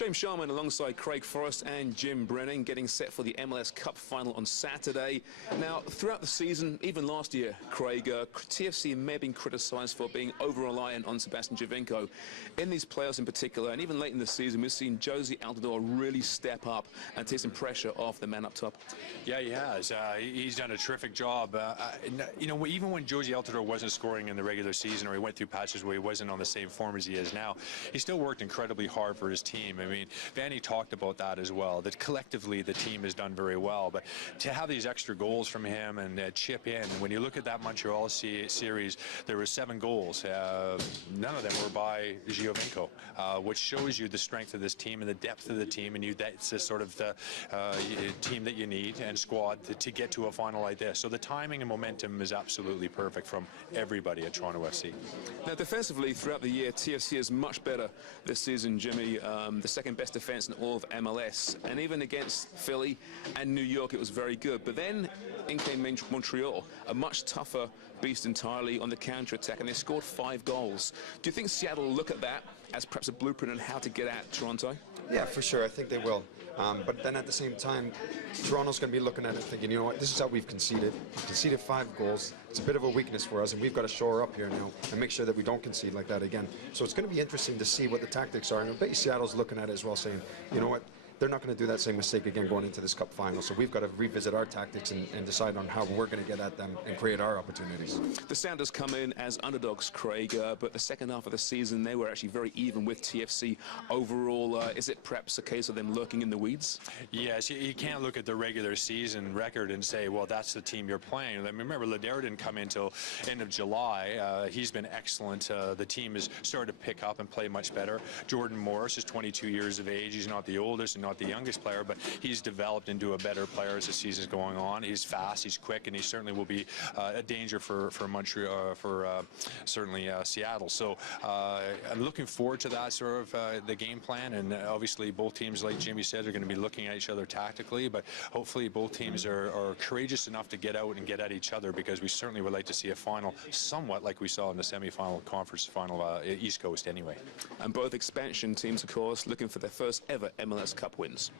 James Sharman alongside Craig Forrest and Jim Brennan getting set for the MLS Cup final on Saturday. Now, throughout the season, even last year, Craig, TFC may have been criticised for being over-reliant on Sebastian Giovinco. In these playoffs in particular, and even late in the season, we've seen Jozy Altidore really step up and take some pressure off the man up top. Yeah, he has. He's done a terrific job. You know, even when Jozy Altidore wasn't scoring in the regular season, or he went through patches where he wasn't on the same form as he is now, he still worked incredibly hard for his team. I mean, Vanny talked about that as well, that collectively the team has done very well. But to have these extra goals from him and chip in, when you look at that Montreal series, there were 7 goals. None of them were by Giovinco, which shows you the strength of this team and the depth of the team, and that's the sort of the team that you need and squad to get to a final like this. So the timing and momentum is absolutely perfect from everybody at Toronto FC. Now, defensively, throughout the year, TFC is much better this season, Jimmy. The second best defense in all of MLS, and even against Philly and New York, it was very good. But then in came Montreal, a much tougher beast entirely on the counter-attack, and they scored 5 goals. Do you think Seattle will look at that as perhaps a blueprint on how to get at Toronto? Yeah, for sure. I think they will. But then at the same time, Toronto's going to be looking at it thinking, you know what, this is how we've conceded. We've conceded 5 goals. It's a bit of a weakness for us, and we've got to shore up here now and make sure that we don't concede like that again. So it's going to be interesting to see what the tactics are. And I bet you Seattle's looking at it as well, saying, you know what, they're not going to do that same mistake again going into this Cup final. So we've got to revisit our tactics and decide on how we're going to get at them and create our opportunities. The Sounders come in as underdogs, Craig, but the second half of the season they were actually very even with TFC overall. Is it perhaps a case of them lurking in the weeds? Yes, you can't look at the regular season record and say, well, that's the team you're playing. I mean, remember, Ladera didn't come in until end of July. He's been excellent. The team has started to pick up and play much better. Jordan Morris is 22 years of age. He's not the oldest and not the youngest player, but he's developed into a better player as the season's going on. He's fast, he's quick, and he certainly will be a danger for Montreal, for certainly Seattle. So I'm looking forward to that sort of the game plan, and obviously both teams, like Jimmy said, are going to be looking at each other tactically, but hopefully both teams are courageous enough to get out and get at each other, because we certainly would like to see a final somewhat like we saw in the semi-final conference final East Coast anyway. And both expansion teams, of course, looking for their first ever MLS Cup wins.